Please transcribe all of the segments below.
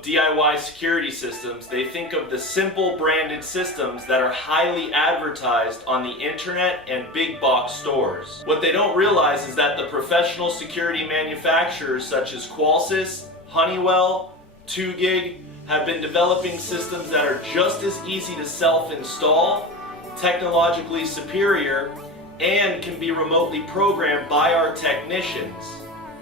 of DIY security systems, they think of the simple branded systems that are highly advertised on the internet and big box stores. What they don't realize is that the professional security manufacturers such as Qolsys, Honeywell, 2GIG have been developing systems that are just as easy to self-install, technologically superior, and can be remotely programmed by our technicians.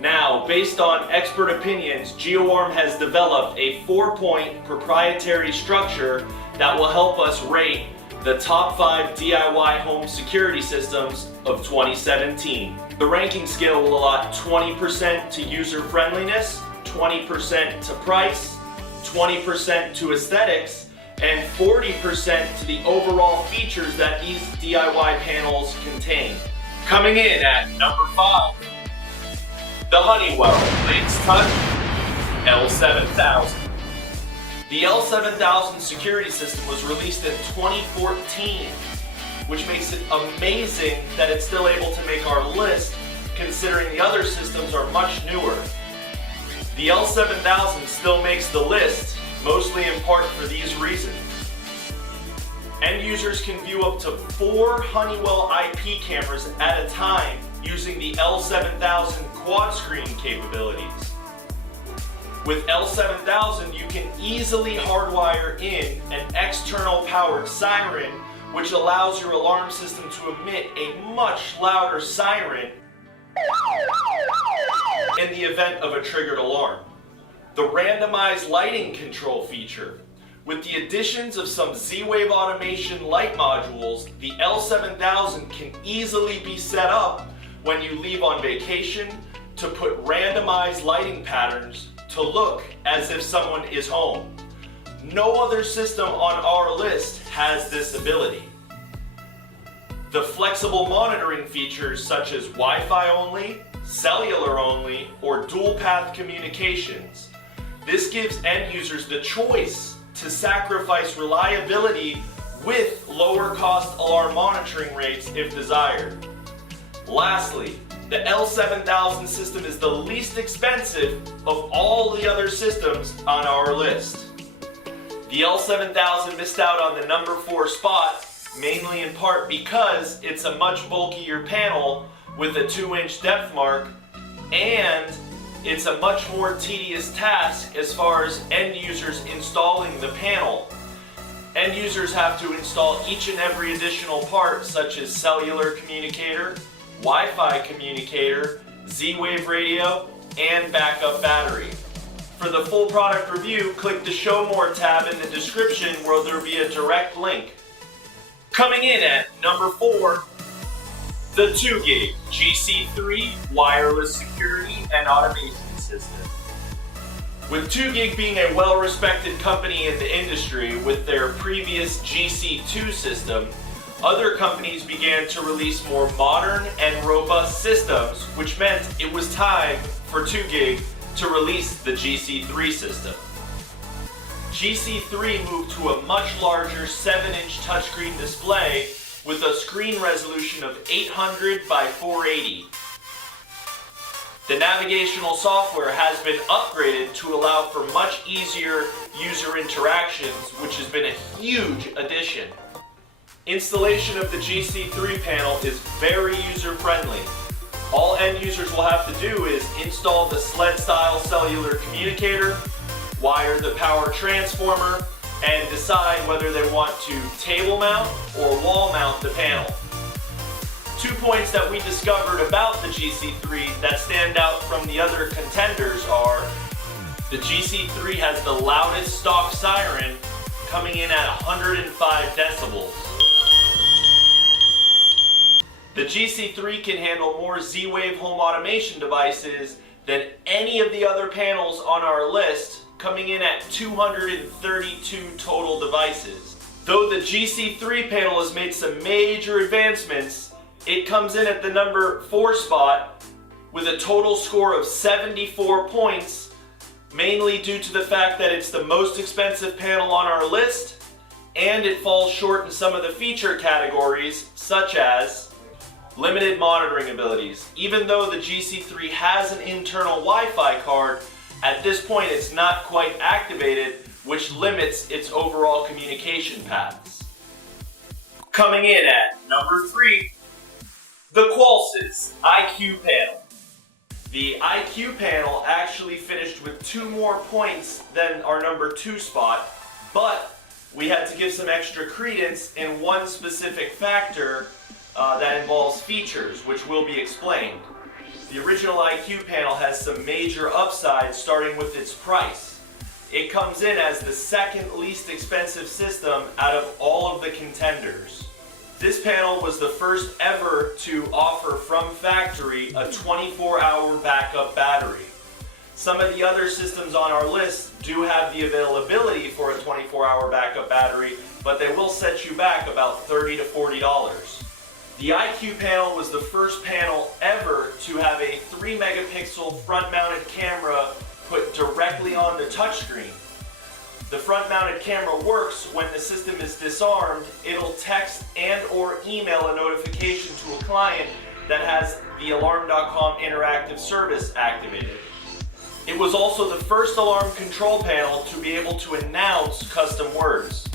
Now, based on expert opinions, GEOARM has developed a 4-point proprietary structure that will help us rate the top 5 DIY home security systems of 2017. The ranking scale will allot 20% to user-friendliness, 20% to price, 20% to aesthetics, and 40% to the overall features that these DIY panels contain. Coming in at number 5, the Honeywell L7000. The L7000 security system was released in 2014, which makes it amazing that it's still able to make our list, considering the other systems are much newer. The L7000 still makes the list, mostly in part for these reasons. End users can view up to 4 Honeywell IP cameras at a time using the L7000 quad screen capabilities. With L7000, you can easily hardwire in an external powered siren, which allows your alarm system to emit a much louder siren in the event of a triggered alarm. The randomized lighting control feature. With the additions of some Z-Wave automation light modules, the L7000 can easily be set up when you leave on vacation to put randomized lighting patterns to look as if someone is home. No other system on our list has this ability. The flexible monitoring features such as Wi-Fi only, cellular only, or dual path communications. This gives end users the choice to sacrifice reliability with lower cost alarm monitoring rates if desired. Lastly, the L7000 system is the least expensive of all the other systems on our list. The L7000 missed out on the number 4 spot, mainly in part because it's a much bulkier panel with a 2-inch depth mark, and it's a much more tedious task as far as end users installing the panel. End users have to install each and every additional part such as cellular communicator, Wi-Fi communicator, Z-Wave radio, and backup battery. For the full product review, click the Show More tab in the description where there will be a direct link. Coming in at number 4, the 2GIG GC3 Wireless Security and Automation System. With 2GIG being a well-respected company in the industry with their previous GC2 system, other companies began to release more modern and robust systems, which meant it was time for 2GIG to release the GC3 system. GC3 moved to a much larger 7-inch touchscreen display with a screen resolution of 800 by 480. The navigational software has been upgraded to allow for much easier user interactions, which has been a huge addition. Installation of the GC3 panel is very user-friendly. All end users will have to do is install the sled-style cellular communicator, wire the power transformer, and decide whether they want to table mount or wall mount the panel. 2 points that we discovered about the GC3 that stand out from the other contenders are: the GC3 has the loudest stock siren, coming in at 105 decibels. The GC3 can handle more Z-Wave home automation devices than any of the other panels on our list, coming in at 232 total devices. Though the GC3 panel has made some major advancements, it comes in at the number 4 spot with a total score of 74 points, mainly due to the fact that it's the most expensive panel on our list, and it falls short in some of the feature categories, such as limited monitoring abilities. Even though the GC3 has an internal Wi-Fi card, At this point, it's not quite activated, which limits its overall communication paths. Coming in at number 3, the Qolsys IQ Panel. The IQ panel actually finished with 2 more points than our number 2 spot, but we had to give some extra credence in one specific factor that involves features, which will be explained. The original IQ panel has some major upsides, starting with its price. It comes in as the second least expensive system out of all of the contenders. This panel was the first ever to offer from factory a 24-hour backup battery. Some of the other systems on our list do have the availability for a 24-hour backup battery, but they will set you back about $30 to $40. The IQ panel was the first panel ever to have a 3 megapixel front-mounted camera put directly on the touchscreen. The front-mounted camera works when the system is disarmed. It'll text and or email a notification to a client that has the Alarm.com interactive service activated. It was also the first alarm control panel to be able to announce custom words.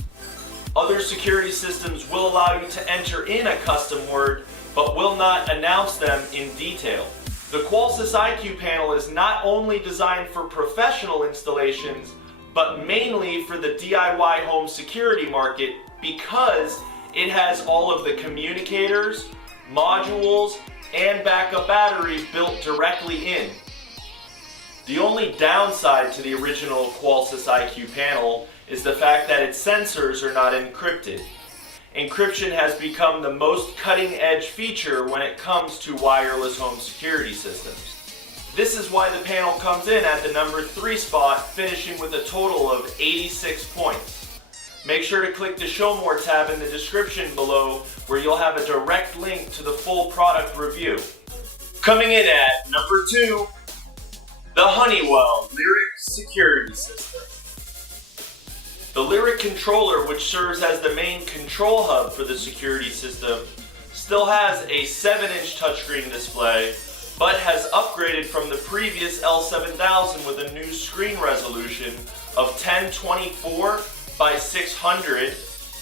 Other security systems will allow you to enter in a custom word, but will not announce them in detail. The Qolsys IQ panel is not only designed for professional installations, but mainly for the DIY home security market because it has all of the communicators, modules, and backup battery built directly in. The only downside to the original Qolsys IQ panel is the fact that its sensors are not encrypted. Encryption has become the most cutting-edge feature when it comes to wireless home security systems. This is why the panel comes in at the number 3 spot, finishing with a total of 86 points. Make sure to click the Show More tab in the description below, where you'll have a direct link to the full product review. Coming in at number 2, the Honeywell Lyric Security System. The Lyric controller, which serves as the main control hub for the security system, still has a 7-inch touchscreen display, but has upgraded from the previous L7000 with a new screen resolution of 1024 by 600.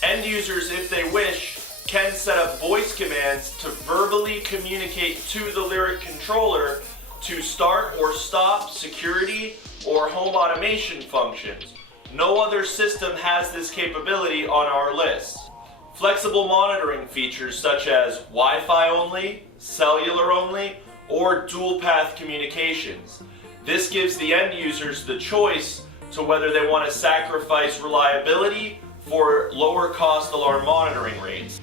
End users, if they wish, can set up voice commands to verbally communicate to the Lyric controller to start or stop security or home automation functions. No other system has this capability on our list. Flexible monitoring features such as Wi-Fi only, cellular only, or dual path communications. This gives the end users the choice to whether they want to sacrifice reliability for lower cost alarm monitoring rates.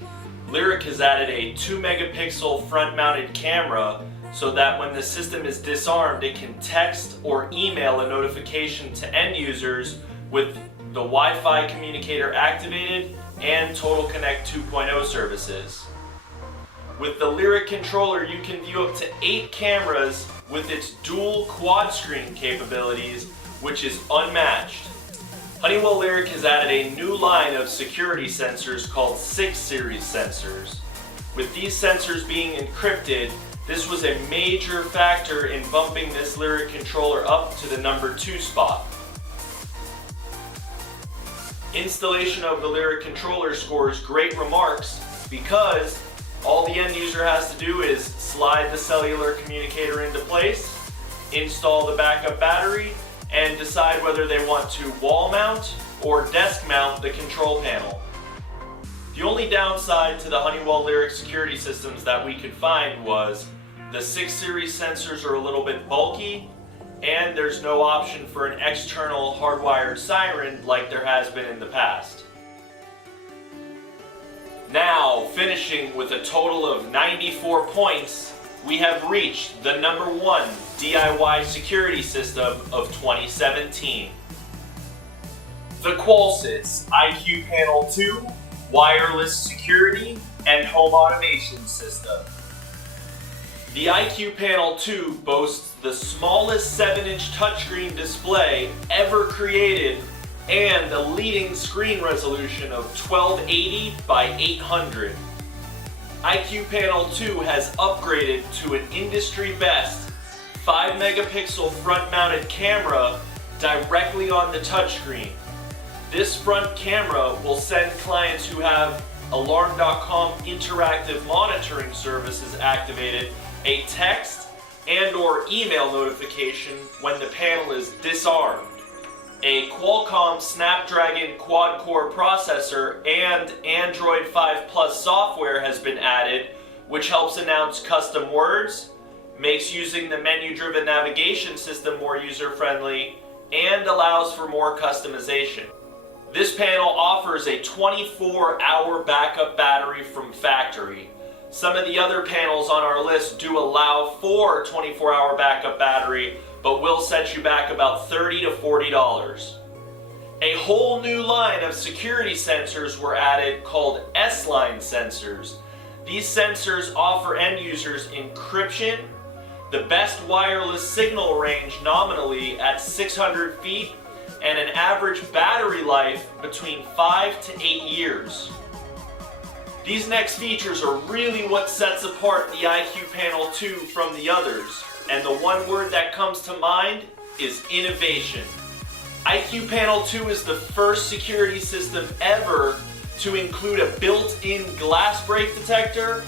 Lyric has added a 2 megapixel front mounted camera so that when the system is disarmed, it can text or email a notification to end users with the Wi-Fi communicator activated and Total Connect 2.0 services. With the Lyric controller, you can view up to 8 cameras with its dual quad screen capabilities, which is unmatched. Honeywell Lyric has added a new line of security sensors called 6 series sensors. With these sensors being encrypted, this was a major factor in bumping this Lyric controller up to the number 2 spot. Installation of the Lyric controller scores great remarks because all the end user has to do is slide the cellular communicator into place, install the backup battery, and decide whether they want to wall mount or desk mount the control panel. The only downside to the Honeywell Lyric security systems that we could find was the 6 series sensors are a little bit bulky, and there's no option for an external hardwired siren like there has been in the past. Now, finishing with a total of 94 points, we have reached the number 1 DIY security system of 2017. The Qolsys IQ Panel 2 Wireless Security and Home Automation System. The IQ Panel 2 boasts the smallest 7-inch touchscreen display ever created and a leading screen resolution of 1280 by 800. IQ Panel 2 has upgraded to an industry best 5 megapixel front-mounted camera directly on the touchscreen. This front camera will send clients who have Alarm.com interactive monitoring services activated a text and/or email notification when the panel is disarmed. A Qualcomm Snapdragon quad-core processor and Android 5 Plus software has been added, which helps announce custom words, makes using the menu-driven navigation system more user-friendly, and allows for more customization. This panel offers a 24-hour backup battery from factory. Some of the other panels on our list do allow for 24-hour backup battery, but will set you back about $30 to $40. A whole new line of security sensors were added called S-line sensors. These sensors offer end users encryption, the best wireless signal range nominally at 600 feet, and an average battery life between 5 to 8 years. These next features are really what sets apart the IQ Panel 2 from the others, and the one word that comes to mind is innovation. IQ Panel 2 is the first security system ever to include a built-in glass break detector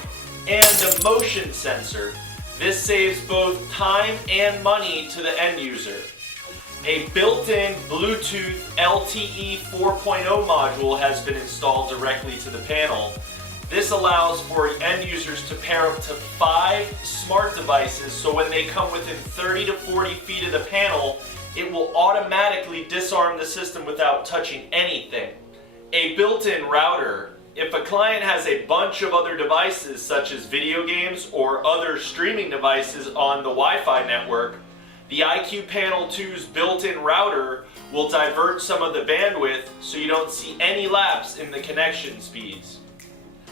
and a motion sensor. This saves both time and money to the end user. A built-in Bluetooth LTE 4.0 module has been installed directly to the panel. This allows for end users to pair up to 5 smart devices, so when they come within 30 to 40 feet of the panel, it will automatically disarm the system without touching anything. A built-in router. If a client has a bunch of other devices such as video games or other streaming devices on the Wi-Fi network, the IQ Panel 2's built-in router will divert some of the bandwidth so you don't see any lapse in the connection speeds.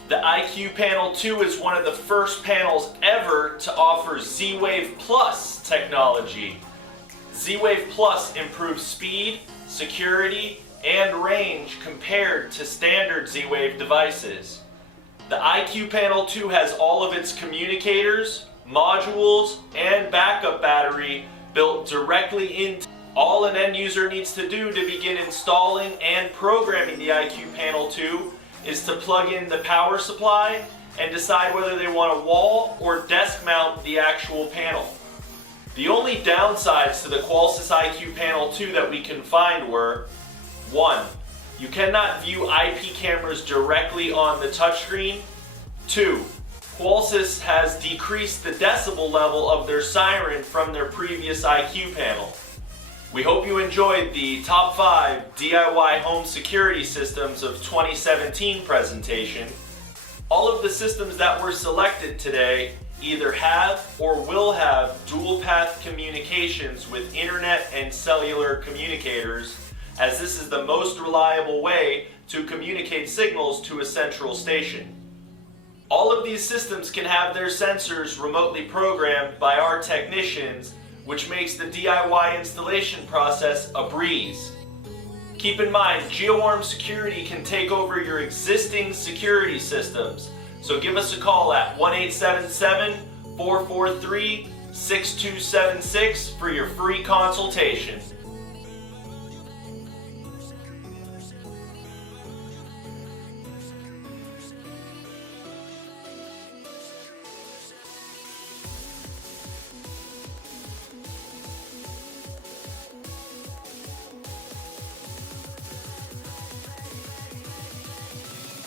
The IQ Panel 2 is one of the first panels ever to offer Z-Wave Plus technology. Z-Wave Plus improves speed, security, and range compared to standard Z-Wave devices. The IQ Panel 2 has all of its communicators, modules, and backup battery built directly into. All an end user needs to do to begin installing and programming the IQ Panel 2 is to plug in the power supply and decide whether they want to wall or desk mount the actual panel. The only downsides to the Qolsys IQ Panel 2 that we can find were: 1. You cannot view IP cameras directly on the touchscreen. 2. Qolsys has decreased the decibel level of their siren from their previous IQ panel. We hope you enjoyed the Top 5 DIY Home Security Systems of 2017 presentation. All of the systems that were selected today either have or will have dual path communications with internet and cellular communicators, as this is the most reliable way to communicate signals to a central station. All of these systems can have their sensors remotely programmed by our technicians, which makes the DIY installation process a breeze. Keep in mind, GEOARM Security can take over your existing security systems, so give us a call at 1-877-443-6276 for your free consultation.